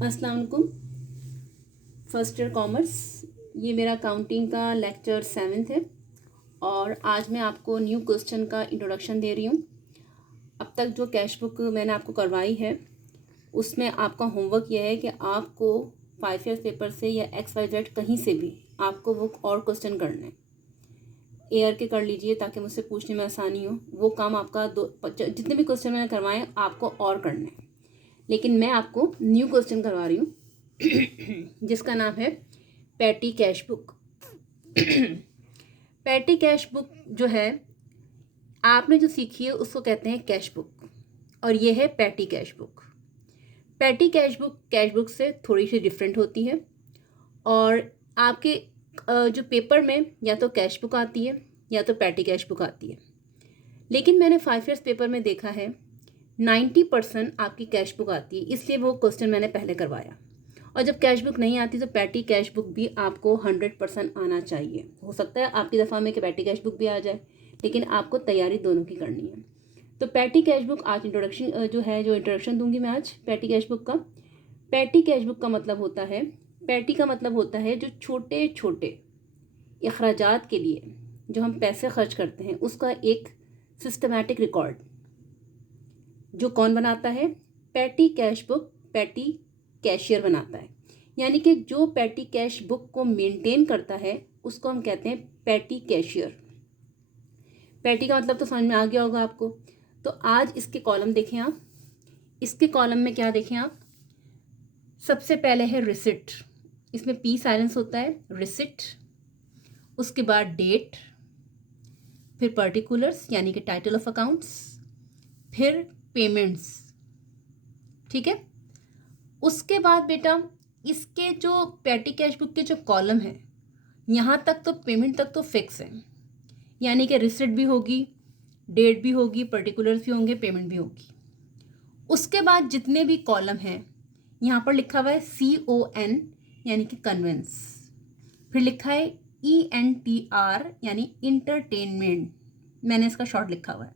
अस्सलाम वालेकुम। First year commerce, ये मेरा अकाउंटिंग का लेक्चर 7th है और आज मैं आपको न्यू क्वेश्चन का इंट्रोडक्शन दे रही हूँ। अब तक जो कैश बुक मैंने आपको करवाई है उसमें आपका होमवर्क यह है कि आपको 5 ईयर पेपर से या XYZ कहीं से भी आपको वो और क्वेश्चन करने हैं। एयर के कर लीजिए ताकि मुझसे पूछने में आसानी हो। वो काम आपका जितने भी क्वेश्चन मैंने करवाए आपको और करने हैं, लेकिन मैं आपको न्यू क्वेश्चन करवा रही हूँ जिसका नाम है petty cash book. Patty cash book जो है आपने जो सीखी है उसको कहते हैं कैश बुक, और ये है petty cash book. Patty cash book से थोड़ी सी डिफरेंट होती है, और आपके जो पेपर में या तो कैश बुक आती है या तो पैटी कैश बुक आती है। लेकिन मैंने 5 ईयर्स पेपर में देखा है 90% आपकी कैश बुक आती है, इसलिए वो क्वेश्चन मैंने पहले करवाया। और जब कैश बुक नहीं आती तो पैटी कैश बुक भी आपको 100% आना चाहिए। हो सकता है आपकी दफ़ा में कि पैटी कैश बुक भी आ जाए, लेकिन आपको तैयारी दोनों की करनी है। तो पैटी कैश बुक आज इंट्रोडक्शन जो इंट्रोडक्शन दूंगी मैं आज पैटी कैश बुक का। पैटी कैश बुक का मतलब होता है, पैटी का मतलब होता है जो छोटे छोटे अखराजात के लिए जो हम पैसे खर्च करते हैं उसका एक सिस्टमैटिक रिकॉर्ड। जो कौन बनाता है? Petty cash book petty cashier बनाता है। यानी कि जो पैटी कैश बुक को मेंटेन करता है उसको हम कहते हैं पैटी कैशियर। पैटी का मतलब तो समझ में आ गया होगा आपको। तो आज इसके कॉलम देखें आप। इसके कॉलम में क्या देखें आप? सबसे पहले है रिसिट। इसमें पी साइलेंस होता है, रिसिट। उसके बाद डेट, फिर पर्टिकुलर्स यानी कि टाइटल ऑफ अकाउंट्स, फिर पेमेंट्स। ठीक है। उसके बाद बेटा इसके जो पैटी कैश बुक के जो कॉलम है यहाँ तक तो पेमेंट तक तो फिक्स है, यानी कि रिसिट भी होगी, डेट भी होगी, पर्टिकुलर्स भी होंगे, पेमेंट भी होगी। उसके बाद जितने भी कॉलम हैं यहाँ पर लिखा हुआ है CON यानी कि कन्वेंस, फिर लिखा है ENTR यानी इंटरटेनमेंट, मैंने इसका शॉर्ट लिखा हुआ है,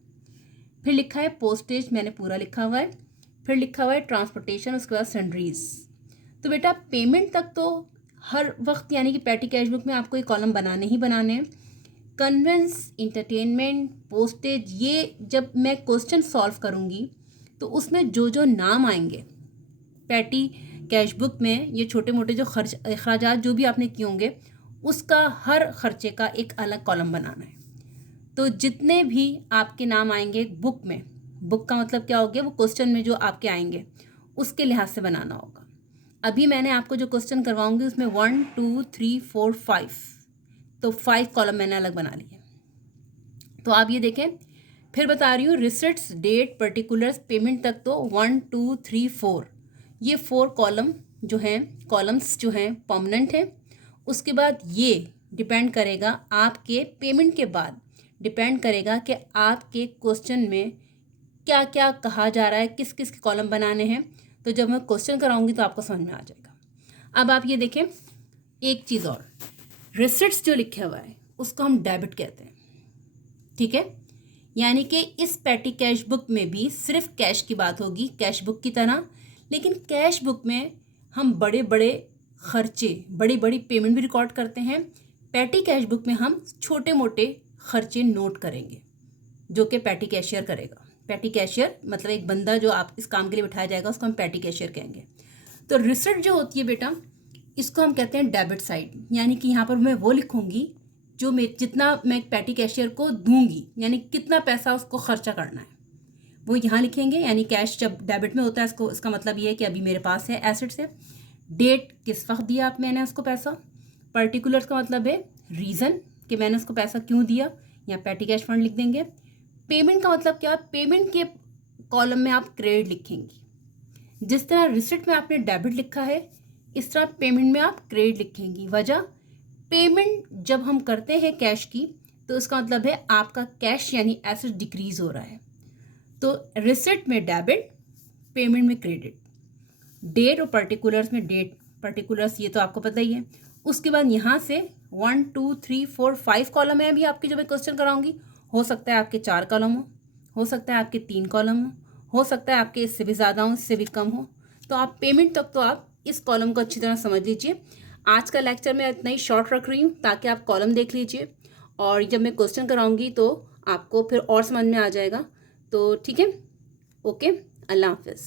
फिर लिखा है पोस्टेज, मैंने पूरा लिखा हुआ है, फिर लिखा हुआ है ट्रांसपोर्टेशन, उसके बाद सन्ड्रीज। तो बेटा पेमेंट तक तो हर वक्त यानी कि पैटी कैश बुक में आपको ये कॉलम बनाने ही बनाने हैं। कन्वेंस, इंटरटेनमेंट, पोस्टेज, ये जब मैं क्वेश्चन सॉल्व करूँगी तो उसमें जो जो नाम आएंगे पैटी कैश बुक में, ये छोटे मोटे जो अखराजात जो भी आपने किए होंगे उसका हर खर्चे का एक अलग कॉलम बनाना है। तो जितने भी आपके नाम आएंगे बुक में, बुक का मतलब क्या हो गया? वो क्वेश्चन में जो आपके आएंगे उसके लिहाज से बनाना होगा। अभी मैंने आपको जो क्वेश्चन करवाऊंगी उसमें 1 2 3 4 5, तो 5 कॉलम मैंने अलग बना लिए। तो आप ये देखें, फिर बता रही हूँ रिसिट्स, डेट, पर्टिकुलर्स, पेमेंट तक तो 1 2 3 4, ये 4 कॉलम जो हैं, कॉलम्स जो हैं परमानेंट है। उसके बाद ये डिपेंड करेगा आपके पेमेंट के बाद, डिपेंड करेगा कि आपके क्वेश्चन में क्या क्या कहा जा रहा है, किस किस के कॉलम बनाने हैं। तो जब मैं क्वेश्चन कराऊंगी तो आपको समझ में आ जाएगा। अब आप ये देखें एक चीज़ और, रिसिट्स जो लिखा हुआ है उसको हम डेबिट कहते हैं। ठीक है। यानी कि इस पैटी कैश बुक में भी सिर्फ कैश की बात होगी, कैश बुक की तरह, लेकिन कैश बुक में हम बड़े बड़े खर्चे, बड़ी बड़ी पेमेंट भी रिकॉर्ड करते हैं। पैटी कैश बुक में हम छोटे मोटे खर्चे नोट करेंगे जो कि पैटी कैशियर करेगा। पैटी कैशियर मतलब एक बंदा जो आप इस काम के लिए बिठाया जाएगा उसको हम पैटी कैशियर कहेंगे। तो रिसिट जो होती है बेटा, इसको हम कहते हैं डेबिट साइड, यानी कि यहाँ पर मैं वो लिखूंगी जो मैं जितना मैं पैटी कैशियर को दूंगी, यानी कितना पैसा उसको खर्चा करना है वो यहाँ लिखेंगे। यानी कैश जब डेबिट में होता है इसको, इसका मतलब ये है कि अभी मेरे पास है, एसेट से। डेट, किस वक्त दिया आप मैंने उसको पैसा। पर्टिकुलर्स का मतलब है रीज़न कि मैंने उसको पैसा क्यों दिया, या पैटी कैश फंड लिख देंगे। पेमेंट का मतलब क्या? पेमेंट के कॉलम में आप क्रेडिट लिखेंगी। जिस तरह रिसिट में आपने डेबिट लिखा है इस तरह पेमेंट में आप क्रेडिट लिखेंगी। वजह, पेमेंट जब हम करते हैं कैश की तो इसका मतलब है आपका कैश यानी एसेट डिक्रीज हो रहा है। तो रिसिट में डेबिट, पेमेंट में क्रेडिट। डेट और पर्टिकुलर्स में डेट, पर्टिकुलर्स ये तो आपको पता ही है। उसके बाद यहाँ से 1 2 3 4 5 कॉलम है अभी आपकी जो मैं क्वेश्चन कराऊंगी। हो सकता है आपके 4 कॉलम हो सकता है आपके 3 कॉलम हो सकता है आपके इससे भी ज़्यादा हो, इससे भी कम हो। तो आप पेमेंट तक तो आप इस कॉलम को अच्छी तरह समझ लीजिए। आज का लेक्चर मैं इतना ही शॉर्ट रख रही हूँ ताकि आप कॉलम देख लीजिए, और जब मैं क्वेश्चन कराऊंगी तो आपको फिर और समझ में आ जाएगा। तो ठीक है, ओके, अल्लाह हाफिज़।